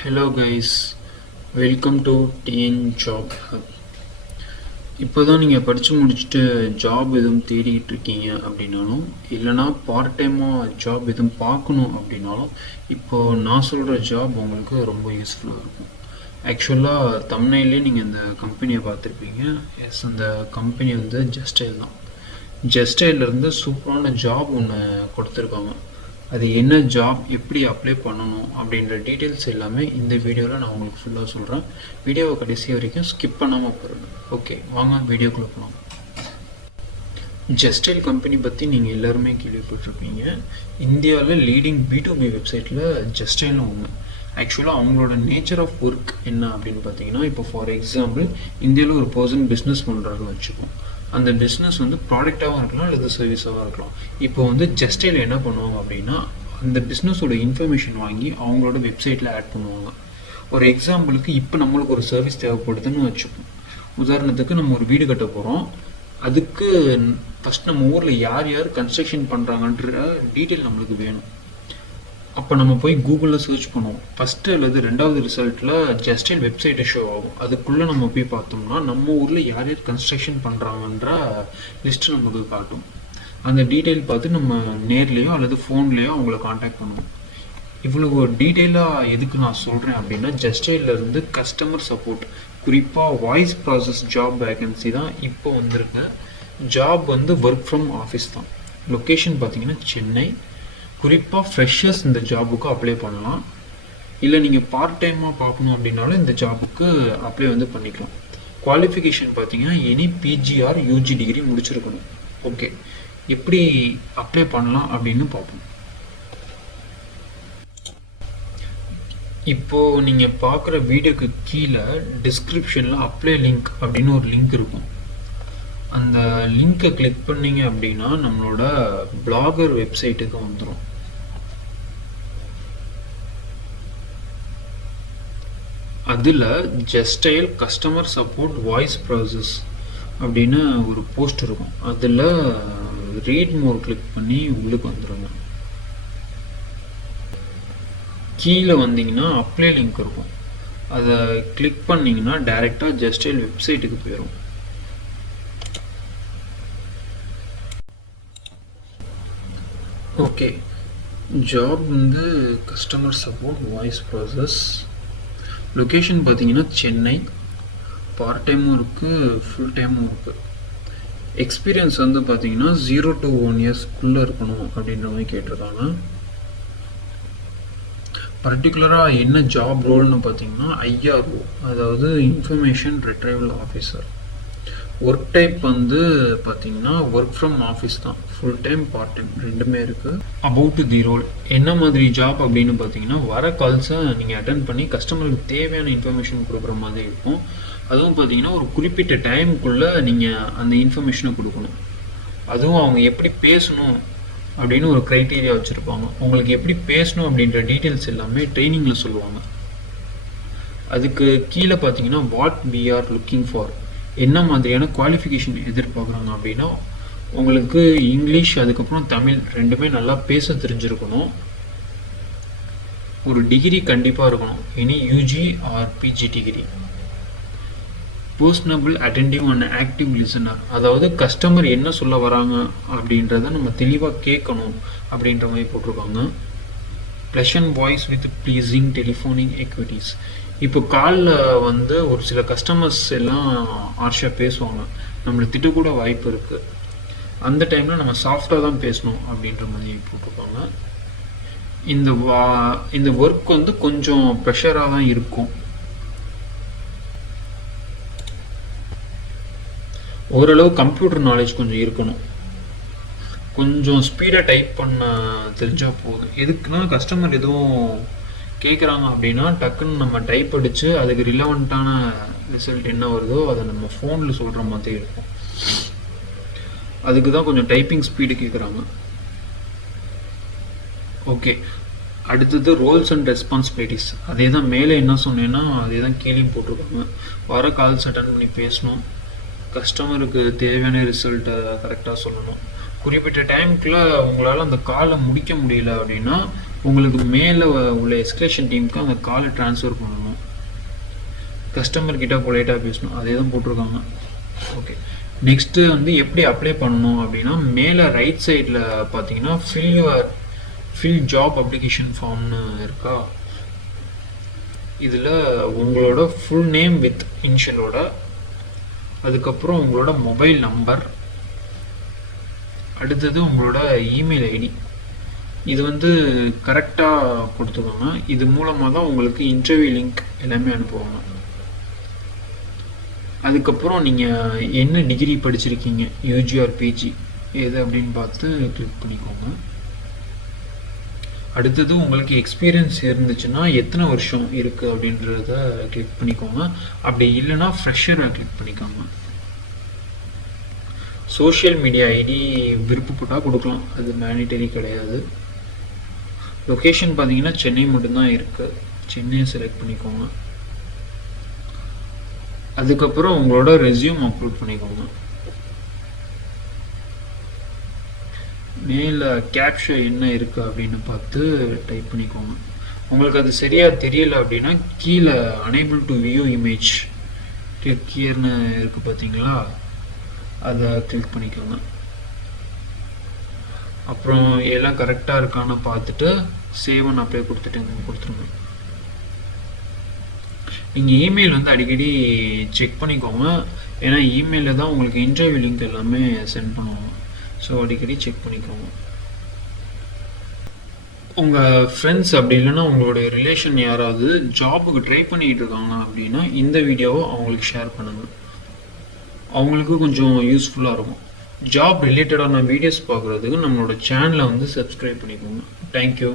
Hello guys, welcome to TN job hub. இப்போ தான் நீங்கள் படித்து முடிச்சுட்டு ஜாப் எதுவும் தேடிக்கிட்டு இருக்கீங்க அப்படின்னாலும், இல்லைனா பார்ட் டைமாக ஜாப் எதுவும் பார்க்கணும் அப்படின்னாலும், இப்போது நான் சொல்கிற ஜாப் உங்களுக்கு ரொம்ப யூஸ்ஃபுல்லாக இருக்கும். ஆக்சுவலாக தம்ப்நெயிலே நீங்கள் இந்த கம்பெனியை பார்த்துருப்பீங்க. எஸ், அந்த கம்பெனி வந்து ஜஸ்டைல் தான். ஜஸ்டைலேருந்து சூப்பரான ஜாப் ஒன்று கொடுத்துருக்காங்க. அது என்ன ஜாப், எப்படி அப்ளை பண்ணணும் அப்படின்ற டீட்டெயில்ஸ் எல்லாமே இந்த வீடியோவில் நான் உங்களுக்கு ஃபுல்லாக சொல்கிறேன். வீடியோவை கடைசி வரைக்கும் ஸ்கிப் பண்ணாமல் போகிறேன். ஓகே, வாங்க வீடியோக்குள்ளே போகலாம். ஜஸ்டைல் கம்பெனி பற்றி நீங்கள் எல்லாருமே கேள்விப்பட்டிருப்பீங்க. இந்தியாவில் லீடிங் B2B வெப்சைட்டில் ஜஸ்டைலும் ஒன்று. ஆக்சுவலாக அவங்களோட நேச்சர் ஆஃப் ஒர்க் என்ன அப்படின்னு பார்த்தீங்கன்னா, இப்போ ஃபார் எக்ஸாம்பிள் இந்தியாவில் ஒரு பர்சன் பிஸ்னஸ் பண்ணுறாருன்னு வச்சுப்போம். அந்த பிஸ்னஸ் வந்து ப்ராடக்டாகவும் இருக்கலாம் அல்லது சர்வீஸாகவும் இருக்கலாம். இப்போ வந்து ஜஸ்டைல் என்ன பண்ணுவாங்க அப்படின்னா, அந்த பிஸ்னஸோட இன்ஃபர்மேஷன் வாங்கி அவங்களோட வெப்சைட்டில் ஆட் பண்ணுவாங்க. ஒரு எக்ஸாம்பிளுக்கு இப்போ நம்மளுக்கு ஒரு சர்வீஸ் தேவைப்படுதுன்னு வச்சுப்போம். உதாரணத்துக்கு நம்ம ஒரு வீடு கட்ட போகிறோம். அதுக்கு ஃபஸ்ட் நம்ம ஊரில் யார் யார் கன்ஸ்ட்ரக்ஷன் பண்ணுறாங்கன்ற டீட்டெயில் நம்மளுக்கு வேணும். அப்போ நம்ம போய் கூகுளில் சர்ச் பண்ணுவோம். ஃபஸ்ட்டு அல்லது ரெண்டாவது ரிசல்ட்டில் ஜஸ்டைல் வெப்சைட்டை ஷோ ஆகும். அதுக்குள்ளே நம்ம போய் பார்த்தோம்னா நம்ம ஊரில் யார் யார் கன்ஸ்ட்ரக்ஷன் பண்ணுறாங்கன்ற லிஸ்ட்டு நமக்கு காட்டும். அந்த டீட்டெயில் பார்த்து நம்ம நேர்லேயோ அல்லது ஃபோன்லேயோ அவங்கள காண்டாக்ட் பண்ணுவோம். இவ்வளோ டீட்டெயிலாக எதுக்கு நான் சொல்கிறேன் அப்படின்னா, ஜஸ்டைலேருந்து கஸ்டமர் சப்போர்ட், குறிப்பாக வாய்ஸ் ப்ராசஸ் ஜாப் வேகன்சி தான் இப்போ வந்திருக்கு. ஜாப் வந்து ஒர்க் ஃப்ரம் ஆஃபீஸ் தான். லொக்கேஷன் பார்த்தீங்கன்னா சென்னை. குறிப்பாக ஃப்ரெஷர்ஸ் இந்த ஜாபுக்கு அப்ளை பண்ணலாம். இல்லை நீங்கள் பார்ட் டைமாக பார்க்கணும் அப்படின்னாலும் இந்த ஜாபுக்கு அப்ளை வந்து பண்ணிக்கலாம். குவாலிஃபிகேஷன் பார்த்தீங்கன்னா எனி பிஜிஆர் யூஜி டிகிரி முடிச்சிருக்கணும். ஓகே, எப்படி அப்ளை பண்ணலாம் அப்படின்னு பார்ப்போம். இப்போது நீங்கள் பார்க்குற வீடியோக்கு கீழே டிஸ்கிரிப்ஷனில் அப்ளை லிங்க் அப்படின்னு ஒரு லிங்க் இருக்கும். அந்த லிங்க்கை கிளிக் பண்ணிங்க அப்படின்னா நம்மளோட பிளாகர் வெப்சைட்டுக்கு வந்துடும். அதில் Justdial customer support voice process அப்படின்னு ஒரு போஸ்ட் இருக்கும். அதில் ரீட் மோர் கிளிக் பண்ணி உள்ளுக்கு வந்துடுங்க. கீழே வந்தீங்கன்னா அப்ளை லிங்க் இருக்கும். அதை கிளிக் பண்ணிங்கன்னா டைரெக்டாக ஜஸ்டைல் வெப்சைட்டுக்கு போயிடும். ஓகே, ஜாப் வந்து customer support voice process. Location பார்த்தீங்கன்னா சென்னை. பார்ட் டைமும் இருக்குது, ஃபுல் டைமும் இருக்குது. எக்ஸ்பீரியன்ஸ் வந்து பார்த்தீங்கன்னா 0 to 1 இயர்ஸ்க்குள்ளே இருக்கணும் அப்படின்ற மாதிரி கேட்டிருக்காங்க. பர்டிகுலராக என்ன ஜாப் ரோல்னு பார்த்தீங்கன்னா IRO, அதாவது information retrieval officer. Work type வந்து பார்த்தீங்கன்னா ஒர்க் ஃப்ரம் ஆஃபீஸ் தான். ஃபுல் டைம் பார்ட் டைம் ரெண்டுமே இருக்குது. அபவுட் தி ரோல் என்ன மாதிரி ஜாப் அப்படின்னு பார்த்தீங்கன்னா, வர கால்ஸை நீங்கள் அட்டன் பண்ணி கஸ்டமருக்கு தேவையான இன்ஃபர்மேஷன் கொடுக்குற மாதிரி இருக்கும். அதுவும் பார்த்தீங்கன்னா ஒரு குறிப்பிட்ட டைமுக்குள்ளே நீங்கள் அந்த இன்ஃபர்மேஷனை கொடுக்கணும். அதுவும் அவங்க எப்படி பேசணும் அப்படின்னு ஒரு க்ரைட்டீரியா வச்சுருப்பாங்க. உங்களுக்கு எப்படி பேசணும் அப்படின்ற டீட்டெயில்ஸ் எல்லாமே ட்ரைனிங்கில் சொல்லுவாங்க. அதுக்கு கீழே பார்த்தீங்கன்னா what we are looking for, என்ன மாதிரியான குவாலிஃபிகேஷன் எதிர்பார்க்குறாங்க அப்படின்னா, உங்களுக்கு இங்கிலீஷ் அதுக்கப்புறம் தமிழ் ரெண்டுமே நல்லா பேச தெரிஞ்சிருக்கணும். ஒரு டிகிரி கண்டிப்பாக இருக்கணும், any UG or PG degree. Personable, attentive and active listener, அதாவது கஸ்டமர் என்ன சொல்ல வராங்க அப்படின்றத நம்ம தெளிவாக கேட்கணும் அப்படின்ற மாதிரி போட்டிருக்காங்க. Pleasant voice with pleasing telephonic etiquettes. இப்போ காலில் வந்து ஒரு சில கஸ்டமர்ஸ் எல்லாம் ஆர்ஷாக பேசுவாங்க, நம்மளை திட்டக்கூட வாய்ப்பு இருக்குது. அந்த டைமில் நம்ம சாஃப்டாக தான் பேசணும் அப்படின்ற மாதிரி போட்டிருப்பாங்க. இந்த ஒர்க் வந்து கொஞ்சம் ப்ரெஷராக தான் இருக்கும். ஓரளவு கம்ப்யூட்டர் நாலேஜ் கொஞ்சம் இருக்கணும். கொஞ்சம் ஸ்பீடாக டைப் பண்ண தெரிஞ்சால் போதும். எதுக்குன்னா கஸ்டமர் எதுவும் கேட்குறாங்க அப்படின்னா டக்குன்னு நம்ம டைப் அடித்து அதுக்கு ரிலவெண்ட்டான ரிசல்ட் என்ன வருதோ அதை நம்ம ஃபோனில் சொல்கிற மாதிரி இருக்கும். அதுக்கு தான் கொஞ்சம் டைப்பிங் ஸ்பீடு கேட்குறாங்க. ஓகே, அடுத்தது ரோல்ஸ் அண்ட் ரெஸ்பான்சிபிலிட்டிஸ். அதே தான் மேலே என்ன சொன்னேன்னா அதே தான் கீழேயும் போட்டிருக்காங்க. வர கால்ஸ் அட்டன் பண்ணி பேசணும், கஸ்டமருக்கு தேவையான ரிசல்ட்டை கரெக்டாக சொல்லணும். குறிப்பிட்ட டைமுக்குள்ளே உங்களால் அந்த காலை முடிக்க முடியல அப்படின்னா உங்களுக்கு மேலே உள்ள எஸ்கலேஷன் டீமுக்கு அந்த காலை ட்ரான்ஸ்ஃபர் பண்ணணும், கஸ்டமர் கிட்ட பொலைட்டாக பேசணும், அதே தான் போட்டிருக்காங்க. ஓகே, நெக்ஸ்ட்டு வந்து எப்படி அப்ளை பண்ணணும் அப்படின்னா, மேலே ரைட் சைடில் பார்த்தீங்கன்னா ஃபில் ஜாப் அப்ளிகேஷன் ஃபார்ம்னு இருக்கா, இதில் உங்களோட ஃபுல் நேம் வித் இனிஷியலோட, அதுக்கப்புறம் உங்களோட மொபைல் நம்பர், அடுத்தது உங்களோட இமெயில் ஐடி, இது வந்து கரெக்டாக கொடுத்துக்கோங்க. இது மூலமாக தான் உங்களுக்கு இன்டர்வியூ லிங்க் எல்லாமே அனுப்புவாங்க. அதுக்கப்புறம் நீங்கள் என்ன டிகிரி படிச்சிருக்கீங்க, யூஜி ஆர் பிஜி எது அப்படின்னு பார்த்து கிளிக் பண்ணிக்கோங்க. அடுத்தது உங்களுக்கு எக்ஸ்பீரியன்ஸ் இருந்துச்சுன்னா எத்தனை வருஷம் இருக்குது அப்படின்றத கிளிக் பண்ணிக்கோங்க. அப்படி இல்லைன்னா ஃப்ரெஷரை கிளிக் பண்ணிக்கோங்க. சோஷியல் மீடியா ஐடி விருப்பப்பட்டால் கொடுக்கலாம், அது மேனிட்டரி கிடையாது. லொக்கேஷன் பார்த்தீங்கன்னா சென்னை மட்டும்தான் இருக்குது, சென்னையை செலக்ட் பண்ணிக்கோங்க. அதுக்கப்புறம் உங்களோட ரெஸ்யூம் அப்லோட் பண்ணிக்கோங்க. மேலே கேப்ஷா என்ன இருக்குது அப்படின்னு பார்த்து டைப் பண்ணிக்கோங்க. உங்களுக்கு அது சரியாக தெரியல அப்படின்னா கீழே unable to view image click ஹியர்னு இருக்குது பார்த்தீங்களா, அதை கிளிக் பண்ணிக்கோங்க. அப்புறம் எல்லாம் கரெக்டாக இருக்கான்னு பார்த்துட்டு சேவ் அண்ட் அப்ளை கொடுத்துருங்க. நீங்கள் இமெயில் வந்து அடிக்கடி செக் பண்ணிக்கோங்க, ஏன்னா இமெயிலில் தான் உங்களுக்கு இன்டர்வியூ லிங்க் எல்லாமே சென்ட் பண்ணுவாங்க. ஸோ அடிக்கடி செக் பண்ணிக்கோங்க. உங்கள் ஃப்ரெண்ட்ஸ் அப்படி இல்லைன்னா உங்களுடைய ரிலேஷன் யாராவது ஜாபுக்கு ட்ரை பண்ணிகிட்டு இருக்காங்க அப்படின்னா இந்த வீடியோவை அவங்களுக்கு ஷேர் பண்ணுங்கள், அவங்களுக்கு கொஞ்சம் யூஸ்ஃபுல்லாக இருக்கும். ஜாப் ரிலேட்டடான வீடியோஸ் பார்க்குறதுக்கு நம்மளோட சேனலை வந்து சப்ஸ்கிரைப் பண்ணிக்கோங்க. தேங்க்யூ.